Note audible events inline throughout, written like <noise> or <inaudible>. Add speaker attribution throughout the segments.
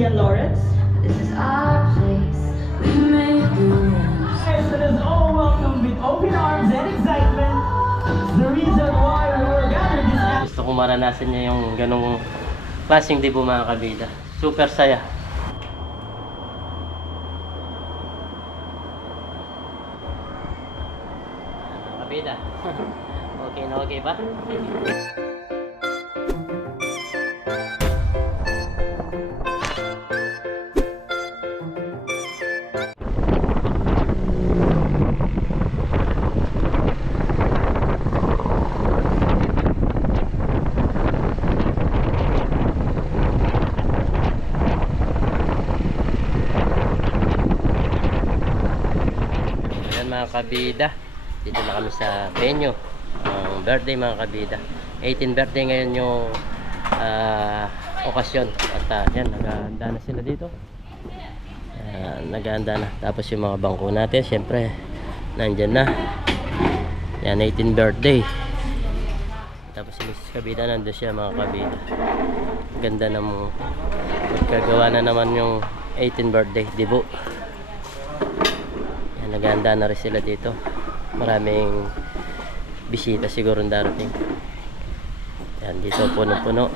Speaker 1: Kian Lawrence.
Speaker 2: This is our place. We make the rules.
Speaker 1: Guys, let us all welcome with open arms and excitement the reason why we were gathered this afternoon.
Speaker 3: Gusto ko maranasan niya yung ganong klaseng debo mga kabida. Super saya. Kabida. <laughs> okay na okay ba? Mga kabida. Dito na kami sa venue. Ang birthday mga kabida. 18 birthday ngayon yung ah, okasyon. At ah, yan, naghahanda na sila dito. Ayan, naghahanda na. Tapos yung mga bangko natin, syempre, nandyan na. Yan, 18 birthday. Tapos si Mrs. Kabida nandun siya mga kabida. Ganda ng magkagawa na naman yung 18 birthday, dibo. Yan, naghahanda na rin sila dito. Maraming bisita siguro darating. Yan, dito puno-puno.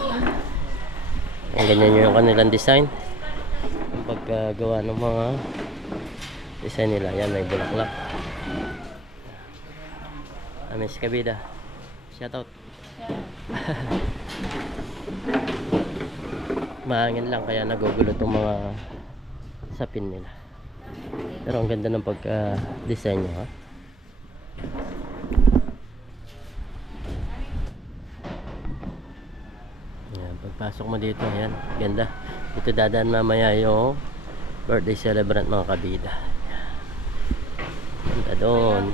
Speaker 3: Ang ganyan yung kanilang design. Ang pagkagawa ng mga design nila. Yan, may bulaklak. Amis Kabida. Shoutout. <laughs> Mahangin lang kaya nagugulo itong mga sapin nila. Pero ang ganda ng pagka-design niya, ha? Ayan, pagpasok mo dito, ayan, ganda. Dito dadaan mamaya yung birthday celebrant mga kabida. Ganda doon.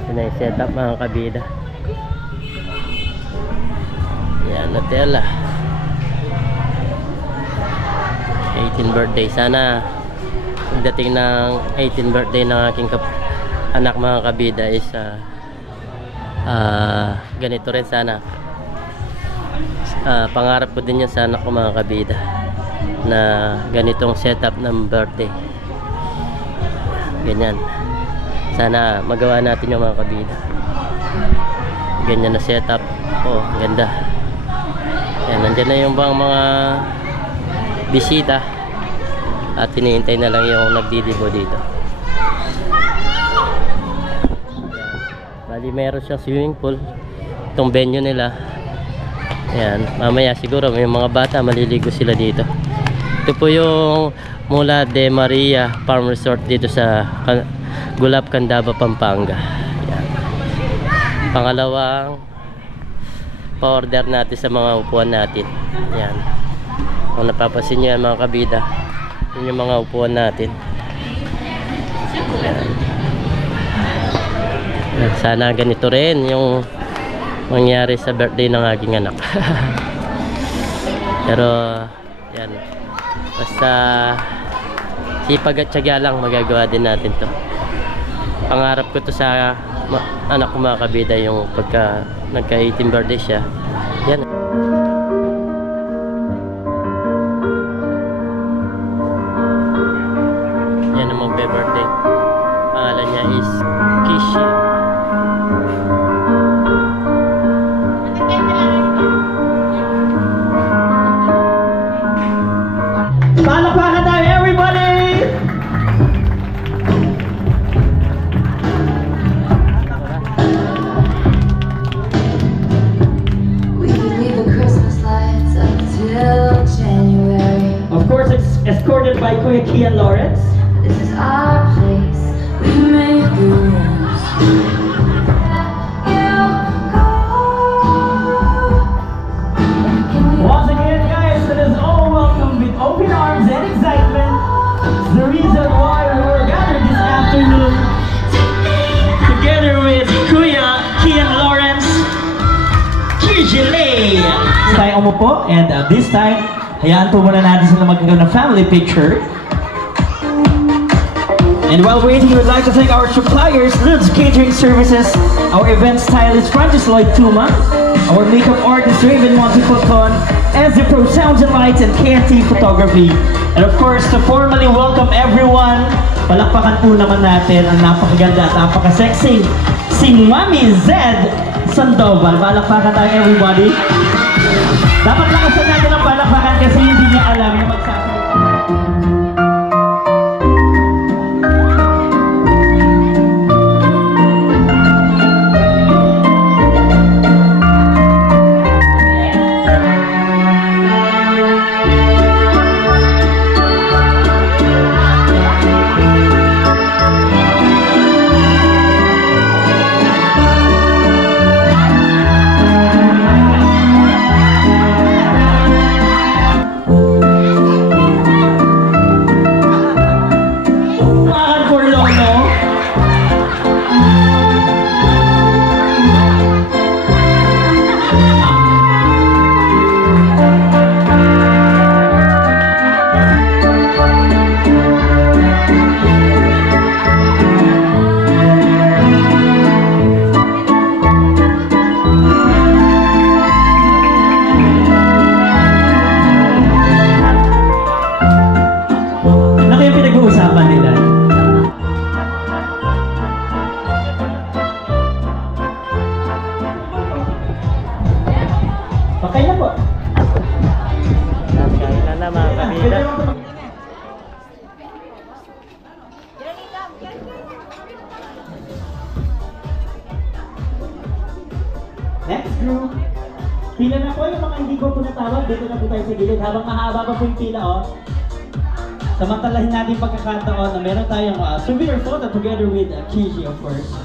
Speaker 3: Ito na yung setup mga kabida. Ayan, Nutella. 18 birthday. Sana pagdating ng 18 birthday ng aking anak mga kabida is ah, ah, ganito rin sana. Ah, pangarap ko din yan sa anak ko mga kabida na ganitong setup ng birthday. Ganyan. Sana magawa natin yung mga kabida. Ganyan na setup. Oh, ganda. Yan, nandyan na yung bang mga bisita at hinihintay na lang yung nagdidibo dito. Bali meron siyang swimming pool. Itong venue nila. Ayan, mamaya siguro may mga bata maliligo sila dito. Ito po yung mula de Maria Farm Resort dito sa Gulap, Candaba, Pampanga. Ayan. pangalawang pa-order natin sa mga upuan natin. Ayan. Kung napapansin nyo yan mga kabida, yun yung mga upuan natin. Ayan. Sana ganito rin yung mangyari sa birthday ng aking anak. <laughs> Pero, yan. Basta sipag at tiyaga lang magagawa din natin to. Pangarap ko to sa anak ko mga kabida yung pagka nagka 18 birthday siya. Yan. Yan
Speaker 1: family picture. And while waiting, we'd like to thank our suppliers, Ludes Catering Services, our event stylist, Francis Lloyd Tuma, our makeup artist, Raven Montefalcon, Ezra Pro Sounds and Lights, and KNT Photography. And of course, to formally welcome everyone, palakpakan po naman natin ang napakaganda at napaka-sexy si Mami Zed Sandoval. Palakpakan tayo everybody. Dapat lakasan natin ang palakpakan kasi hindi niya alam Next group. Pila na po yung mga hindi ko po natawag. Dito na po tayo sa gilid. Habang mahaba pa po yung pila, oh. Samantalahin natin pagkakataon na meron tayong uh, souvenir photo together with uh, Kiji, of course.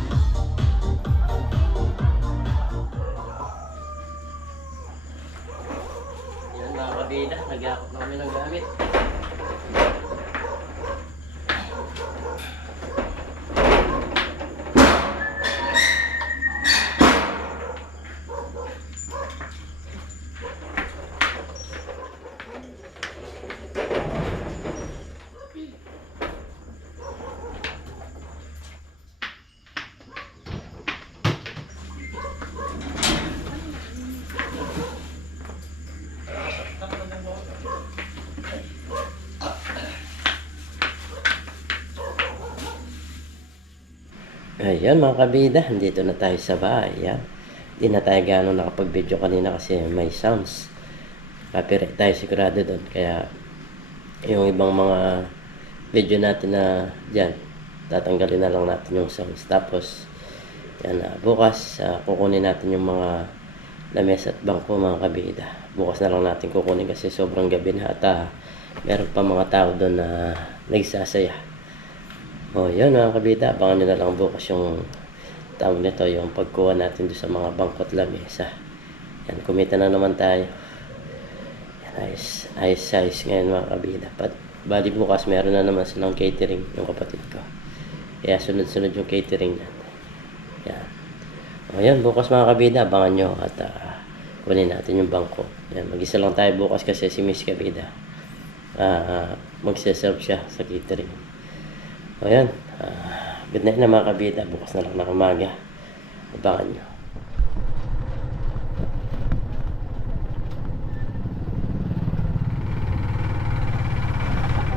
Speaker 3: Yan mga kabida, nag-aakot na kami ng gamit. Ayan mga kabida, dito na tayo sa bahay. Yan. Hindi na tayo gano'ng nakapag-video kanina kasi may sounds. Copyright tayo sigurado doon. Kaya yung ibang mga video natin na dyan, tatanggalin na lang natin yung sounds. Tapos, yan na, bukas ah, kukunin natin yung mga lamesa at bangko mga kabida. Bukas na lang natin kukunin kasi sobrang gabi na at ah, meron pa mga tao doon na nagsasaya. Oh, yun mga kabida, abangan nyo na lang bukas yung tawag nito, yung pagkuha natin doon sa mga bangkot lamesa. Yan, kumita na naman tayo. Yan, ayos, ayos, ayos ngayon mga kabida. But, bali bukas, meron na naman silang catering, yung kapatid ko. Kaya sunod-sunod yung catering natin. Yan. O yan, bukas mga kabida, abangan nyo at ah, kunin natin yung bangko. Yan, mag-isa lang tayo bukas kasi si Miss Kabida. ah magsiserve siya sa catering. O yan. ah, good night na mga kabida. Bukas na lang na umaga. Abangan nyo.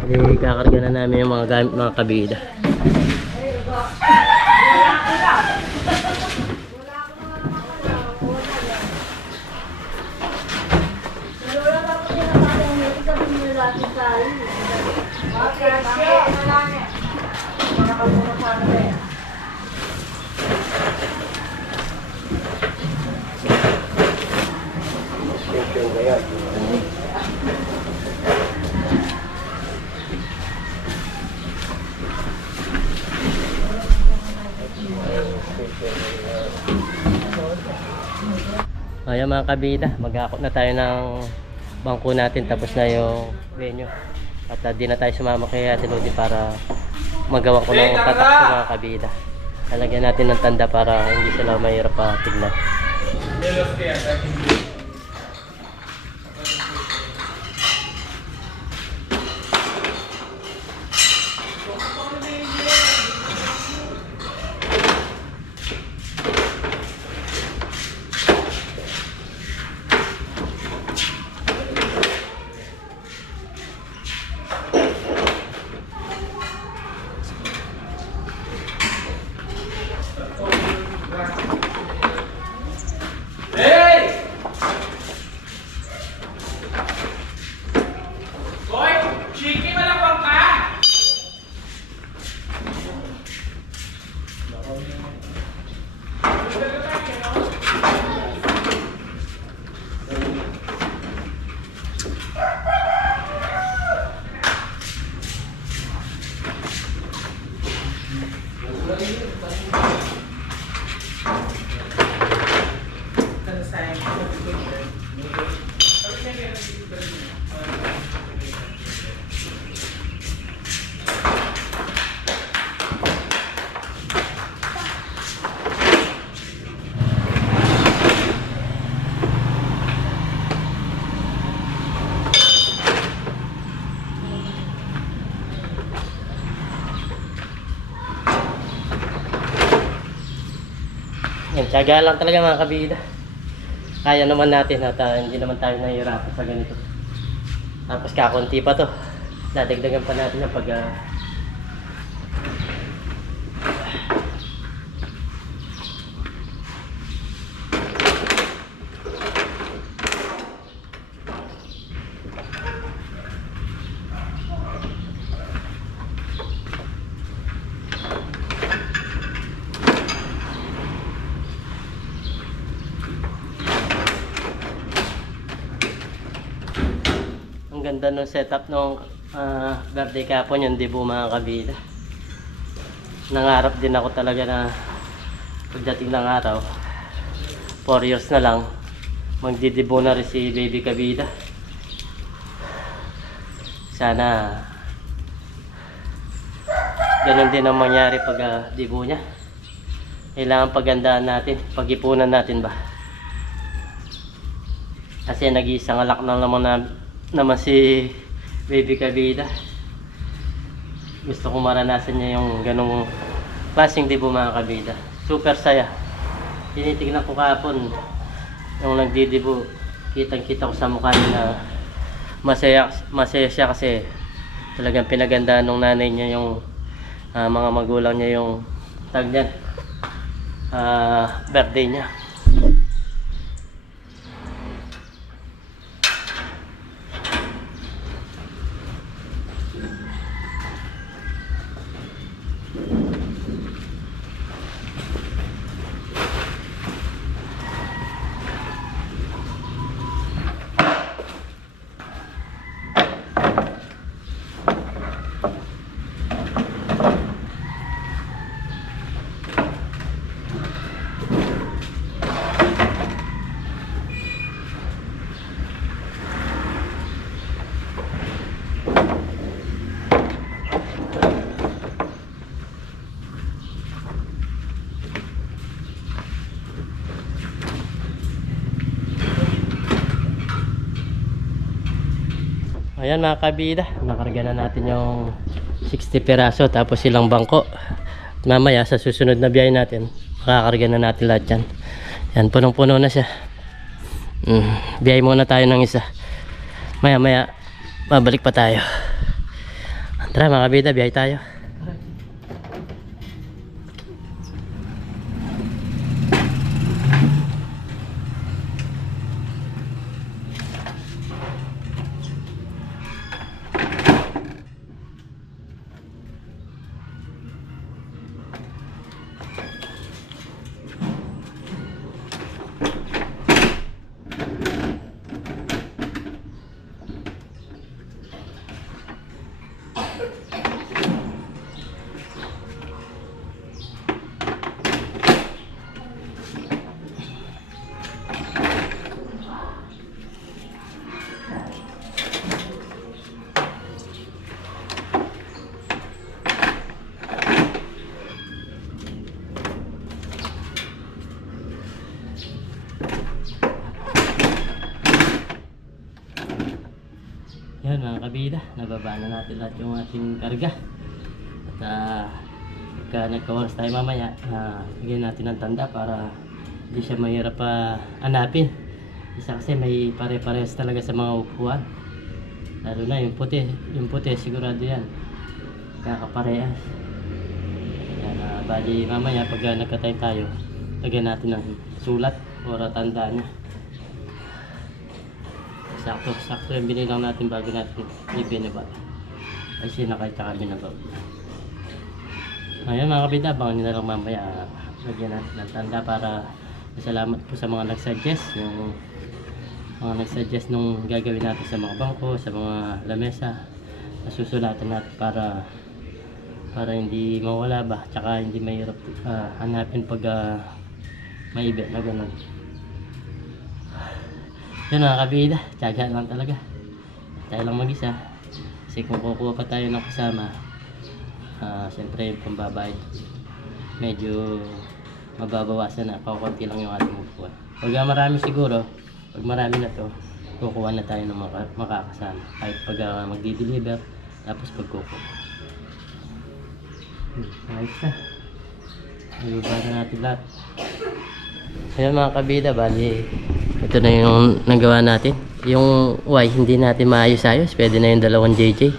Speaker 3: Hindi, kakarga na namin yung mga gamit mga kabida. Ayan mga kabida, mag-akot na tayo ng bangko natin tapos na yung venue. At uh, di na tayo sumama kay Ate Lodi para magawa ko ng tatak sa mga kabida. Lalagyan natin ng tanda para hindi sila mahirap pa tignan. Tiyaga lang talaga mga kabida. Kaya naman natin at ah, hindi naman tayo nahihirapan sa ganito. Tapos kakunti pa to. Dadagdagan pa natin ng pag ah, Ang ganda ng setup ng ah, birthday kapon yung debut mga kabida. Nangarap din ako talaga na pagdating ng araw, 4 years na lang, magdidibo na rin si baby kabida. Sana ganun din ang mangyari pag ah, debut niya. Kailangan pagandaan natin, pag-ipunan natin ba. Kasi nag-iisang alak na naman na, naman si Baby Kabida. Gusto ko maranasan niya yung ganong klaseng debo mga kabida. Super saya. Tinitignan ko kahapon yung nagdidibo. Kitang kita ko sa mukha niya na masaya, masaya siya kasi talagang pinagandaan ng nanay niya yung ah, mga magulang niya yung tag niyan. ah, birthday niya. Ayan mga kabida, nakarga na natin yung 60 peraso tapos silang bangko. Mamaya sa susunod na biyahe natin, makakarga na natin lahat yan. Yan, punong-puno na siya. Mm, biyahe muna tayo ng isa. Maya maya, babalik pa tayo. Tara mga kabida, biyahe tayo. Yan mga kabida, nababa na natin lahat yung ating karga. At uh, pagka nagkawaras tayo mamaya, uh, bigyan natin ng tanda para hindi siya mahirap pa hanapin. Isa kasi may pare-parehas talaga sa mga upuan. Lalo na yung puti, yung puti sigurado yan. Kakaparehas. Yan, uh, bali mamaya pag uh, nagkatay tayo, lagyan natin ng sulat para tandaan niya. Sakto, sakto yung binilang natin bago natin ibinaba. Ay sinakay tsaka binaba. Ayun mga kabida, abangan na lang mamaya. ah, Lagyan natin ng tanda para salamat po sa mga nagsuggest. Yung mga nagsuggest nung gagawin natin sa mga bangko, sa mga lamesa. Nasusulatan natin para para hindi mawala ba, tsaka hindi mahirap ah, hanapin pag uh, maibit na ganun. Yun mga kabida, tiyaga lang talaga. Tayo lang mag-isa. Kasi kung kukuha pa tayo ng kasama, ah siyempre yung pambabayad, medyo mababawasan na. Kakunti lang yung ating upuan. Pag marami siguro, pag marami na to, kukuha na tayo ng maka- makakasama. Kahit pag ah, magdi-deliver, tapos pag kukuha. Hmm, ayos na. Nababa na natin lahat. Ayan mga kabida, bali ito na yung nagawa natin. Yung Y, hindi natin maayos-ayos. Pwede na yung dalawang JJ.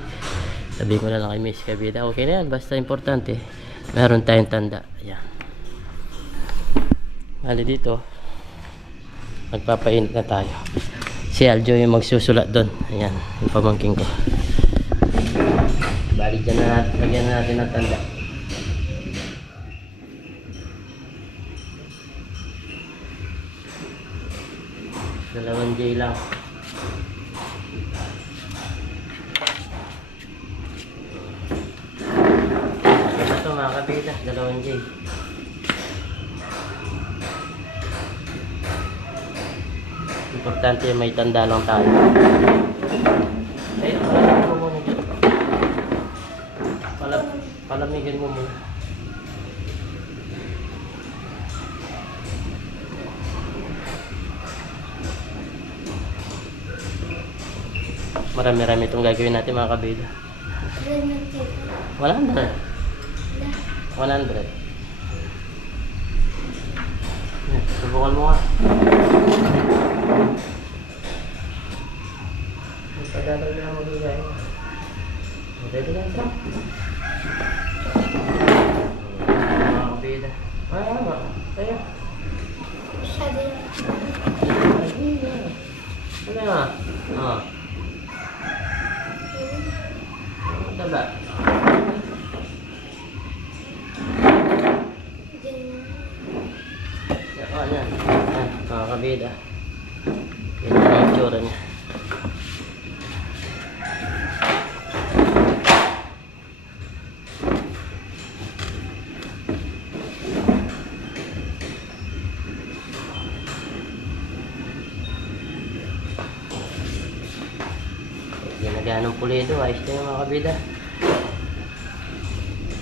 Speaker 3: Sabi ko na lang kay Miss Kabida, okay na yan. Basta importante, meron tayong tanda. Ayan. Bali dito, magpapainit na tayo. Si Aljo yung magsusulat doon. Ayan, yung pamangking ko. Bali dyan na natin, lagyan na natin ng tanda. Dalawang J lang. Ito to mga kabita, dalawang J. Importante may tanda lang tayo. Ay, palamigin mo muna Marami-rami itong gagawin natin mga kabida. 100. 100. Yan, Subukan mo nga. Pagdadal na magagay. Dito lang ito. Mga kabida. Ah, ano? Kaya. Ano nga? Ah. Ano ba? Oh, yan. Yan, mga kabida. Yan ang itsura niya. Ganong pulido. Ayos na yung mga kabida.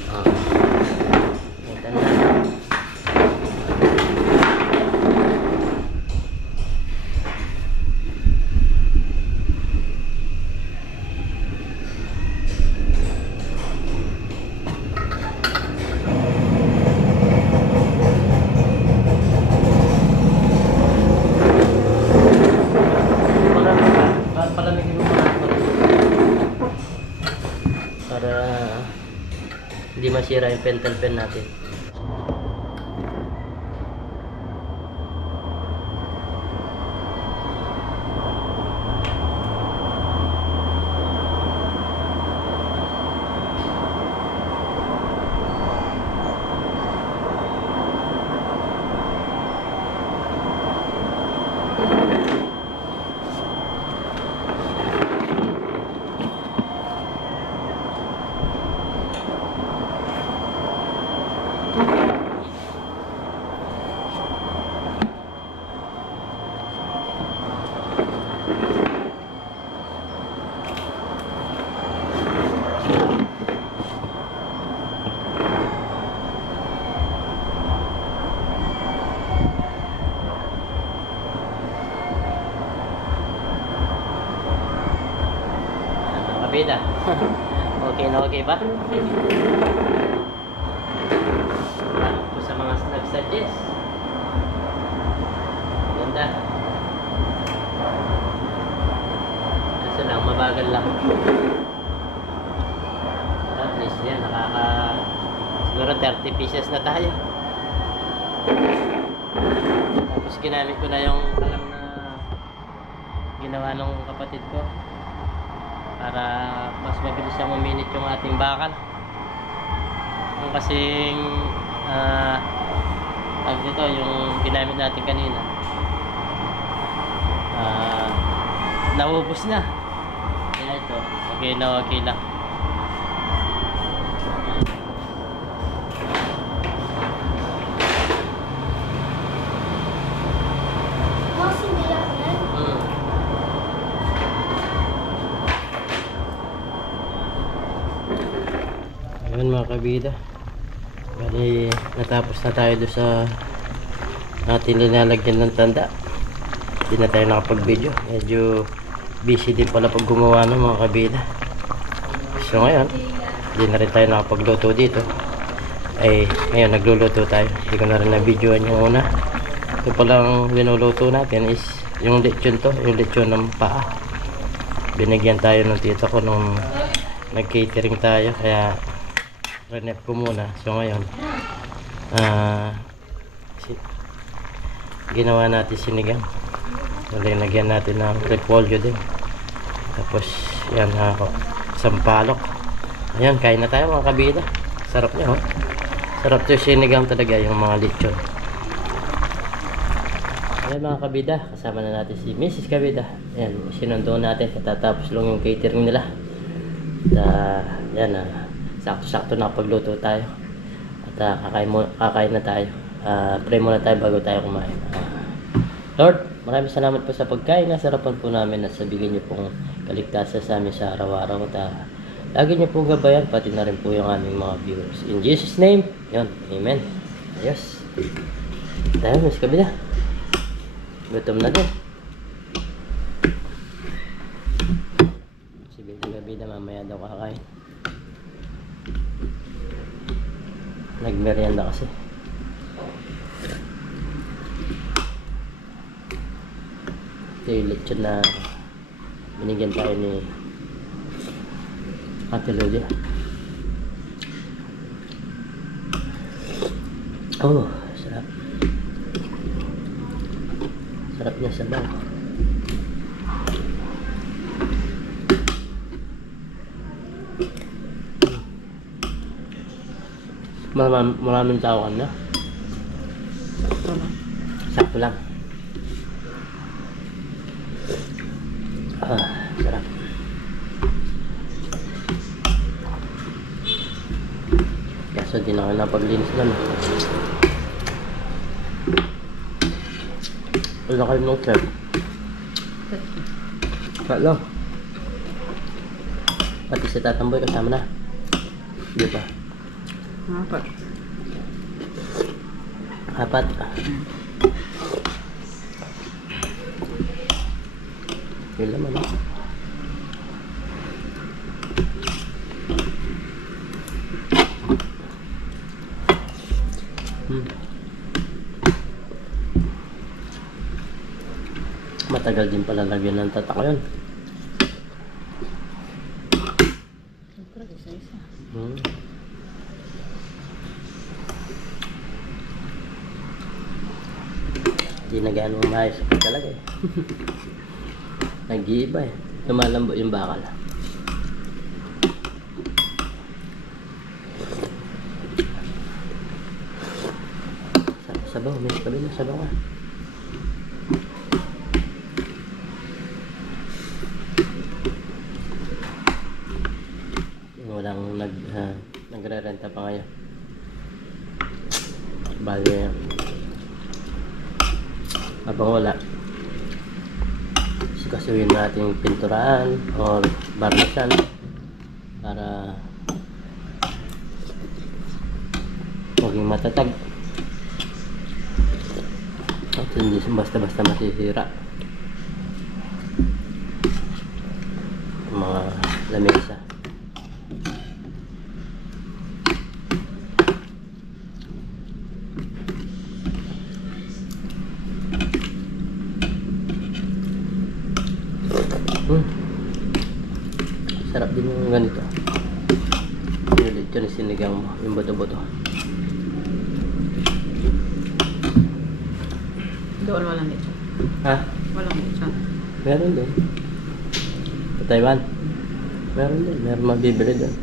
Speaker 3: Ah. May tanda. Palamig ka. Pa- Palamigin mo muna. Para hindi masira yung pentel pen natin. Kapita. <laughs> okay na okay ba? Salamat po sa mga nag-suggest. Ganda. Kaso lang, mabagal lang. At least yan, nakaka... Siguro 30 pieces na tayo. Tapos ginamit ko na yung alam na ginawa ng kapatid ko para mas mabilis siyang uminit yung ating bakal. Yung kasing ah tawag dito, yung ginamit natin kanina. Ah naubos na. Kaya ito, okay na okay lang. Hmm. Ayun mga kabida. Bali, natapos na tayo doon sa ating linalagyan ng tanda. Hindi na tayo nakapag-video. Medyo busy din pala pag gumawa ng mga kabida. So ngayon, hindi na rin tayo nakapagluto dito. Ay, ngayon nagluluto tayo. Hindi ko na rin na-videoan yung una. Ito palang binuluto natin is yung lechon to, yung lechon ng paa. Binigyan tayo ng tito ko nung nag-catering tayo kaya renep ko muna. So ngayon, ah si- ginawa natin sinigang. So, lagyan natin ng repolyo din. Tapos, yan ako. Sampalok. Ayan, kain na tayo mga kabida. Sarap niya, oh. Sarap to sinigang talaga yung mga lechon. Ayan mga kabida, kasama na natin si Mrs. Kabida. Ayan, sinundo natin. Katatapos lang yung catering nila. At ah, yan, ah, sakto-sakto na pagluto tayo. At ah, kakain, mo, kakain na tayo. Ah, pray muna tayo bago tayo kumain. Lord, maraming salamat po sa pagkain. Nasarapan po namin at sabihin niyo pong kaligtasan sa amin sa araw-araw. At ah, lagi niyo pong gabayan, pati na rin po yung aming mga viewers. In Jesus' name, yun, Amen. Yes. Tayo, Miss Kabida. Gutom na din. Si Baby Kabida mamaya daw kakain. Nagmerienda kasi. Ito yung lechon na binigyan tayo ni Ate Lydia. Oh, sarap. Sarap niya sa bawah. Maram, maraming tao ka na. Sakto lang. Ah, sarap. Kaso di na ako napaglinis nun. Wala kayo nung sir. Tatlo. Pati si Tatamboy kasama na. Di ba?
Speaker 4: Apat.
Speaker 3: Apat. Yun naman. ah. Hmm. Matagal din pala lagyan ng tatak yun.
Speaker 4: Siyempre, isa-isa.
Speaker 3: Hmm. Hindi na gaano maayos pa talaga eh. <laughs> Nag-iiba eh. Lumalambo yung bakal. Sa- Sabaw, may sabi mo, sabaw ka. Walang nag, uh, nagre-renta pa ngayon. Bali, wala, sikasuhin natin yung pinturaan or barnisan para maging matatag. At hindi basta-basta masisira. Yung mga lamesa Hmm. Sarap din yung ganito. Yung lechon na sinigang mo, yung buto-buto.
Speaker 4: Doon walang lechon.
Speaker 3: Ha?
Speaker 4: Walang lechon.
Speaker 3: Meron din. Sa Taiwan. Meron mabibili doon.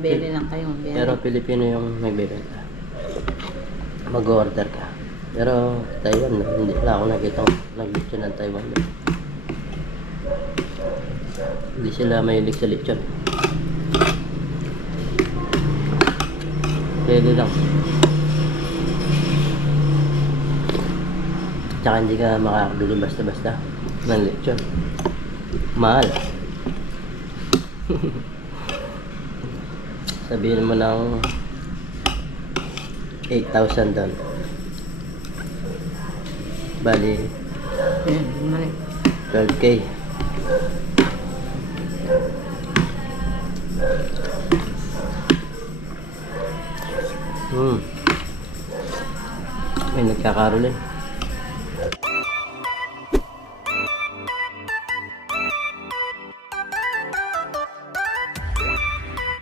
Speaker 4: Bili lang kayo. Bili.
Speaker 3: Pero Pilipino yung nagbibenta. Mag-order ka. Pero Taiwan, hindi wala ako nakita nag-lechon ng Taiwan. doon. Hindi sila mahilig sa lechon. Pwede lang. Tsaka hindi ka makakabili basta-basta ng lechon. Mahal. <laughs> Sabihin mo ng 8,000 doon. Bali,
Speaker 4: Ayun, mali.
Speaker 3: 12k. Hmm. May nagkakarolin.